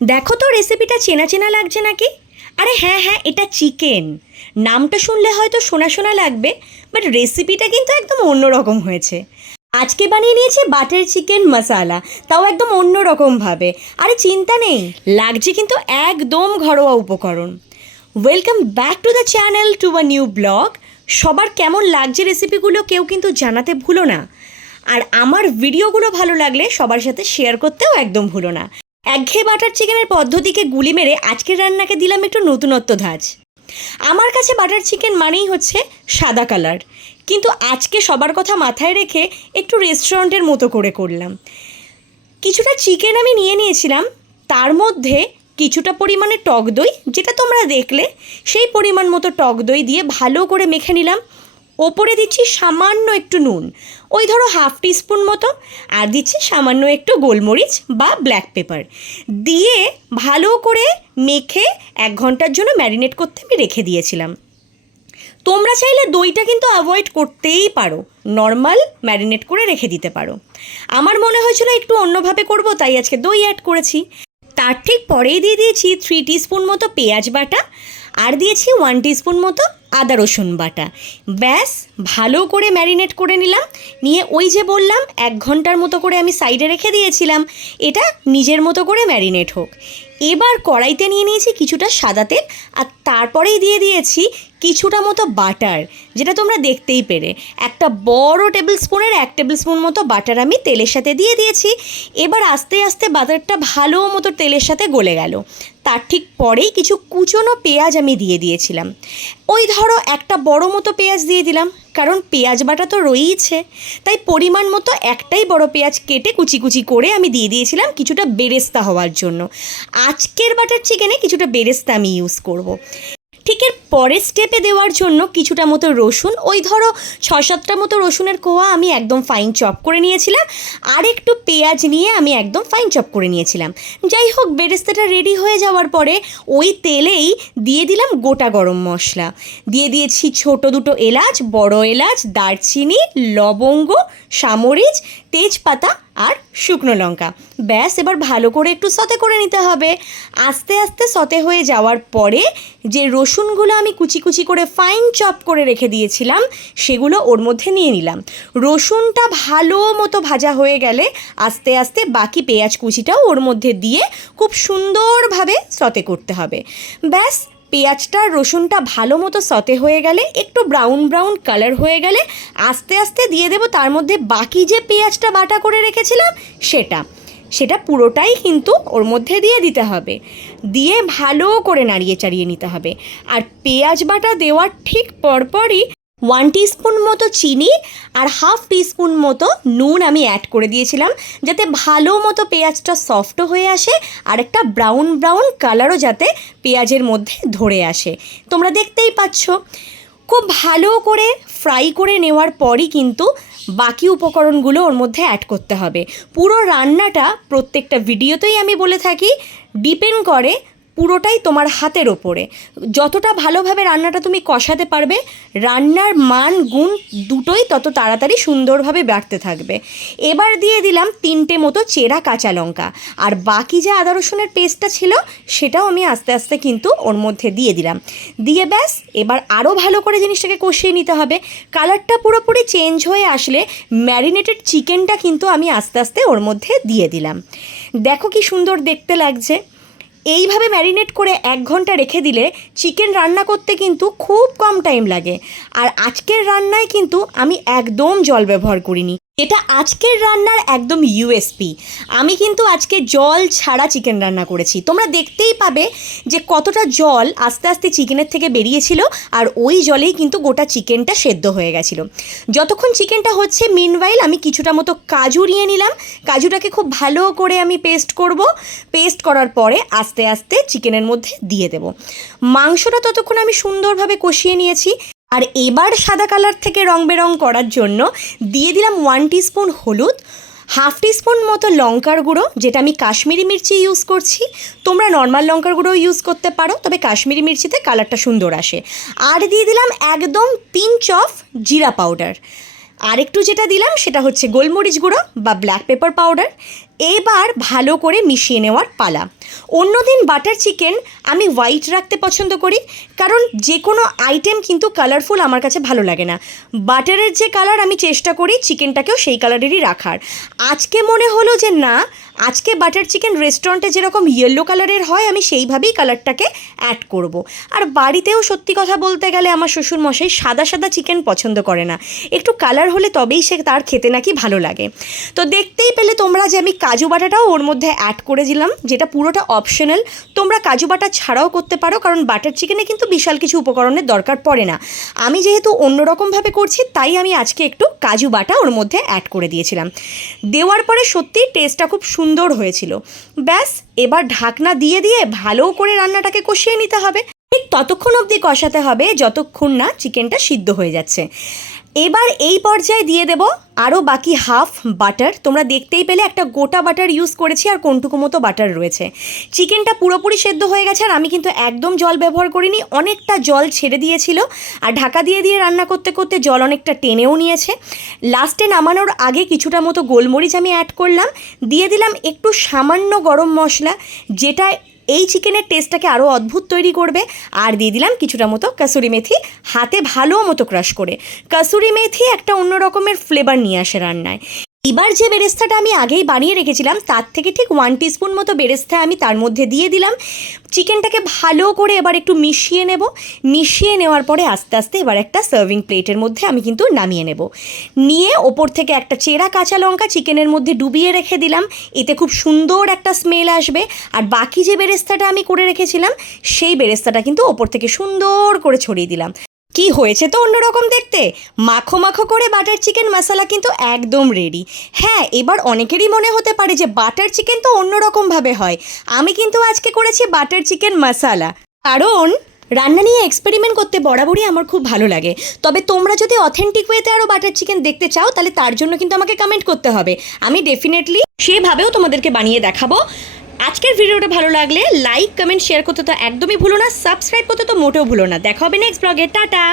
দেখো তো রেসিপিটা চেনা চেনা লাগছে নাকি? আরে হ্যাঁ হ্যাঁ, এটা চিকেন। নামটা শুনলে হয়তো শোনা শোনা লাগবে, বাট রেসিপিটা কিন্তু একদম অন্যরকম হয়েছে। আজকে বানিয়ে নিয়েছি বাটার চিকেন মশালা, তাও একদম অন্য রকমভাবে। আরে চিন্তা নেই, লাগছে কিন্তু একদম ঘরোয়া উপকরণ। Welcome back to the channel, to a new blog. সবার কেমন লাগছে রেসিপিগুলো কেউ কিন্তু জানাতে ভুলো না। আর আমার ভিডিওগুলো ভালো লাগলে সবার সাথে শেয়ার করতেও একদম ভুলো না। একঘেয়ে বাটার চিকেনের পদ্ধতিকে গুলি মেরে আজকের রান্নাকে দিলাম একটু নতুনত্ব ধাঁচ। আমার কাছে বাটার চিকেন মানেই হচ্ছে সাদা কালার, কিন্তু আজকে সবার কথা মাথায় রেখে একটু রেস্টুরেন্টের মতো করে করলাম। কিছুটা চিকেন আমি নিয়ে নিয়েছিলাম, তার মধ্যে কিছুটা পরিমাণে টক দই, যেটা তোমরা দেখলে, সেই পরিমাণ মতো টক দই দিয়ে ভালো করে মেখে নিলাম। ওপরে দিচ্ছি সামান্য একটু নুন, ওই ধরো হাফ টিস্পুন মতো, আর দিচ্ছি সামান্য একটু গোলমরিচ বা ব্ল্যাক পেপার দিয়ে ভালো করে মেখে 1 ঘন্টার জন্য ম্যারিনেট করতে আমি রেখে দিয়েছিলাম। তোমরা চাইলে দইটা কিন্তু অ্যাভয়েড করতেই পারো, নর্মাল ম্যারিনেট করে রেখে দিতে পারো। আমার মনে হয়েছিল একটু অন্যভাবে করব, তাই আজকে দই অ্যাড করেছি। তার ঠিক পরেই দিয়ে দিয়েছি 3 টিস্পুন মতো পেঁয়াজ বাটা, আর দিয়েছি 1 টিস্পুন মতো আদা রসুন বাটা। ব্যাস, ভালো করে ম্যারিনেট করে নিলাম। নিয়ে ওই যে বললাম 1 ঘন্টার মতো করে আমি সাইডে রেখে দিয়েছিলাম, এটা নিজের মতো করে ম্যারিনেট হোক। এবার কড়াইতে নিয়ে নিয়েছি কিছুটা সাদা তেল, আর তারপরেই দিয়ে দিয়েছি কিছুটা মতো বাটার, যেটা তোমরা দেখতেই পেরে একটা বড় টেবিল স্পুনের 1 টেবিল স্পুন মতো বাটার আমি তেলের সাথে দিয়ে দিয়েছি। এবার আস্তে আস্তে বাটারটা ভালো মতো তেলের সাথে গলে গেল। তার ঠিক পরেই কিছু কুচনো পেঁয়াজ আমি দিয়ে দিয়েছিলাম। ওই ধরো একটা বড় মতো পেঁয়াজ দিয়ে দিলাম, কারণ পেঁয়াজ বাটা তো রয়েইছে, তাই পরিমাণ মতো একটাই বড় পেঁয়াজ কেটে কুচি কুচি করে আমি দিয়ে দিয়েছিলাম কিছুটা বেরেস্তা হওয়ার জন্য। আজকের বাটার চিকেনে কিছুটা বেরেস্তা আমি ইউজ করব। ঠিক এর পরের স্টেপে দেওয়ার জন্য কিছুটা মতো রসুন, ওই ধরো 6-7টা মতো রসুনের কোয়া আমি একদম ফাইন চপ করে নিয়েছিলাম, আর একটু পেঁয়াজ নিয়ে আমি একদম ফাইন চপ করে নিয়েছিলাম। যাই হোক, বেরেস্তাটা রেডি হয়ে যাওয়ার পরে ওই তেলেই দিয়ে দিলাম গোটা গরম মশলা, দিয়ে দিয়েছি ছোট 2টো এলাচ, বড় এলাচ, দারচিনি, লবঙ্গ, সামরিচ, তেজপাতা আর শুকনো লঙ্কা। ব্যাস, এবার ভালো করে একটু সতে করে নিতে হবে। আস্তে আস্তে সতে হয়ে যাওয়ার পরে যে রসুনগুলো আমি কুচি কুচি করে ফাইন চপ করে রেখে দিয়েছিলাম, সেগুলো ওর মধ্যে নিয়ে নিলাম। রসুনটা ভালো মতো ভাজা হয়ে গেলে আস্তে আস্তে বাকি পেঁয়াজ কুচিটাও ওর মধ্যে দিয়ে খুব সুন্দরভাবে সতে করতে হবে। ব্যাস, পেঁয়াজটা রসুনটা ভালো মতো সতে হয়ে গেলে, একটু ব্রাউন ব্রাউন কালার হয়ে গেলে আস্তে আস্তে দিয়ে দেবো তার মধ্যে বাকি যে পেঁয়াজটা বাটা করে রেখেছিলাম সেটা পুরোটাই কিন্তু ওর মধ্যে দিয়ে দিতে হবে। দিয়ে ভালো করে নাড়িয়ে চাড়িয়ে নিতে হবে। আর পেঁয়াজ বাটা দেওয়ার ঠিক পরপরই 1 টিস্পুন মতো চিনি আর হাফ টিস্পুন মতো নুন আমি অ্যাড করে দিয়েছিলাম, যাতে ভালো মতো পেঁয়াজটা সফটও হয়ে আসে আর একটা ব্রাউন ব্রাউন কালারও যাতে পেঁয়াজের মধ্যে ধরে আসে। তোমরা দেখতেই পাচ্ছ। খুব ভালো করে ফ্রাই করে নেওয়ার পরই কিন্তু বাকি উপকরণগুলো ওর মধ্যে অ্যাড করতে হবে। পুরো রান্নাটা প্রত্যেকটা ভিডিওতেই আমি বলে থাকি, ডিপেন্ড করে পুরোটাই তোমার হাতের ওপরে। যতটা ভালোভাবে রান্নাটা তুমি কষাতে পারবে, রান্নার মান গুণ দুটোই তত তাড়াতাড়ি সুন্দরভাবে বাড়তে থাকবে। এবার দিয়ে দিলাম 3টে মতো চেরা কাঁচা লঙ্কা, আর বাকি যে আদা রসুনের পেস্টটা ছিল সেটাও আমি আস্তে আস্তে কিন্তু ওর মধ্যে দিয়ে দিলাম। দিয়ে ব্যাস, এবার আরও ভালো করে জিনিসটাকে কষিয়ে নিতে হবে। কালারটা পুরোপুরি চেঞ্জ হয়ে আসলে ম্যারিনেটেড চিকেনটা কিন্তু আমি আস্তে আস্তে ওর মধ্যে দিয়ে দিলাম। দেখো কি সুন্দর দেখতে লাগছে। এইভাবে ম্যারিনেট করে 1 ঘন্টা রেখে দিলে চিকেন রান্না করতে কিন্তু খুব কম টাইম লাগে। আর আজকের রান্নায় কিন্তু আমি একদম জল ব্যবহার করিনি, এটা আজকের রান্নার একদম ইউএসপি। আমি কিন্তু আজকে জল ছাড়া চিকেন রান্না করেছি। তোমরা দেখতেই পাবে যে কতটা জল আস্তে আস্তে চিকেনের থেকে বেরিয়েছিল, আর ওই জলেই কিন্তু গোটা চিকেনটা সেদ্ধ হয়ে গেছিলো। যতক্ষণ চিকেনটা হচ্ছে, মিনওয়াইল আমি কিছুটা মতো কাজু নিয়ে নিলাম। কাজুটাকে খুব ভালো করে আমি পেস্ট করব। পেস্ট করার পরে আস্তে আস্তে চিকেনের মধ্যে দিয়ে দেব। মাংসটা ততক্ষণ আমি সুন্দরভাবে কষিয়ে নিয়েছি। আর এবার সাদা কালার থেকে রং বেরং করার জন্য দিয়ে দিলাম 1 টিস্পুন হলুদ, হাফ টিস্পুন মতো লঙ্কার গুঁড়ো, যেটা আমি কাশ্মীরি মির্চি ইউজ করছি। তোমরা নর্মাল লঙ্কার গুঁড়ো ইউজ করতে পারো, তবে কাশ্মীরি মির্চিতে কালারটা সুন্দর আসে। আর দিয়ে দিলাম একদম পিঞ্চ অফ জিরা পাউডার। আর একটু যেটা দিলাম সেটা হচ্ছে গোলমরিচ গুঁড়ো বা ব্ল্যাক পেপার পাউডার। এবার ভালো করে মিশিয়ে নেওয়ার পালা। অন্যদিন বাটার চিকেন আমি হোয়াইট রাখতে পছন্দ করি, কারণ যে কোনো আইটেম কিন্তু কালারফুল আমার কাছে ভালো লাগে না। বাটারের যে কালার আমি চেষ্টা করি চিকেনটাকেও সেই কালারেরই রাখার। আজকে মনে হলো যে না, আজকে বাটার চিকেন রেস্টুরেন্টে যেরকম ইয়েলো কালারের হয় আমি সেইভাবেই কালারটাকে অ্যাড করব। আর বাড়িতেও সত্যি কথা বলতে গেলে আমার শ্বশুরমশাই সাদা সাদা চিকেন পছন্দ করে না, একটু কালার হলে তবেই সে তার খেতে নাকি ভালো লাগে। তো দেখতেই পেলে তোমরা যে আমি কাজু বাটাটাও ওর মধ্যে অ্যাড করে দিলাম, যেটা পুরোটা অপশনাল। তোমরা কাজু বাটা ছাড়াও করতে পারো, কারণ বাটার চিকেনে কিন্তু বিশাল কিছু উপকরণের দরকার পড়ে না। আমি যেহেতু অন্যরকমভাবে করছি তাই আমি আজকে একটু কাজু বাটা ওর মধ্যে অ্যাড করে দিয়েছিলাম। দেওয়ার পরে সত্যি টেস্টটা খুব সুন্দর হয়েছিল। ব্যাস, এবার ঢাকনা দিয়ে দিয়ে ভালো করে রান্নাটাকে কষিয়ে নিতে হবে। ঠিক ততক্ষণ অবধি কষাতে হবে যতক্ষণ না চিকেনটা সিদ্ধ হয়ে যাচ্ছে। এবার এই পর্যায়ে দিয়ে দেব আরও বাকি হাফ বাটার। তোমরা দেখতেই পেলে একটা গোটা বাটার ইউজ করেছি আর কোনটুকু মতো বাটার রয়েছে। চিকেনটা পুরোপুরি সেদ্ধ হয়ে গেছে আর আমি কিন্তু একদম জল ব্যবহার করিনি, অনেকটা জল ছেড়ে দিয়েছিল। আর ঢাকা দিয়ে দিয়ে রান্না করতে করতে জল অনেকটা টেনেও নিয়েছে। লাস্টে নামানোর আগে কিছুটা মতো গোলমরিচ আমি অ্যাড করলাম, দিয়ে দিলাম একটু সামান্য গরম মশলা, যেটা এই চিকেনের টেস্টটাকে আরও অদ্ভুত তৈরি করবে। আর দিয়ে দিলাম কিছুটা মতো কাসুরি মেথি, হাতে ভালো মতো ক্রাশ করে। কাসুরি মেথি একটা অন্য রকমের ফ্লেভার নিয়ে আসে রান্নায়। এবার যে বেরেস্তাটা আমি আগেই বানিয়ে রেখেছিলাম তার থেকে ঠিক 1 টিস্পুন মতো বেরেস্তা আমি তার মধ্যে দিয়ে দিলাম। চিকেনটাকে ভালো করে এবার একটু মিশিয়ে নেব। মিশিয়ে নেওয়ার পরে আস্তে আস্তে এবার একটা সার্ভিং প্লেটের মধ্যে আমি কিন্তু নামিয়ে নেব। নিয়ে ওপর থেকে একটা চেরা কাঁচা লঙ্কা চিকেনের মধ্যে ডুবিয়ে রেখে দিলাম, এতে খুব সুন্দর একটা স্মেল আসবে। আর বাকি যে বেরেস্তাটা আমি করে রেখেছিলাম সেই বেরেস্তাটা কিন্তু ওপর থেকে সুন্দর করে ছড়িয়ে দিলাম। কি হয়েছে তো অন্যরকম দেখতে, মাখো মাখো করে বাটার চিকেন মশলা কিন্তু একদম রেডি। হ্যাঁ, এবার অনেকেরই মনে হতে পারে যে বাটার চিকেন তো অন্যরকমভাবে হয়, আমি কিন্তু আজকে করেছি বাটার চিকেন মশলা, কারণ রান্না নিয়ে এক্সপেরিমেন্ট করতে বরাবরই আমার খুব ভালো লাগে। তবে তোমরা যদি অথেন্টিক ওয়েতে আরও বাটার চিকেন দেখতে চাও তাহলে তার জন্য কিন্তু আমাকে কমেন্ট করতে হবে, আমি ডেফিনেটলি সেভাবেও তোমাদেরকে বানিয়ে দেখাবো। আজকের ভিডিওটা ভালো লাগলে লাইক কমেন্ট শেয়ার করতে তো একদমই ভুলো না, সাবস্ক্রাইব করতে তো মোটেও ভুলো না। দেখা হবে নেক্সট ব্লগে, টাটা।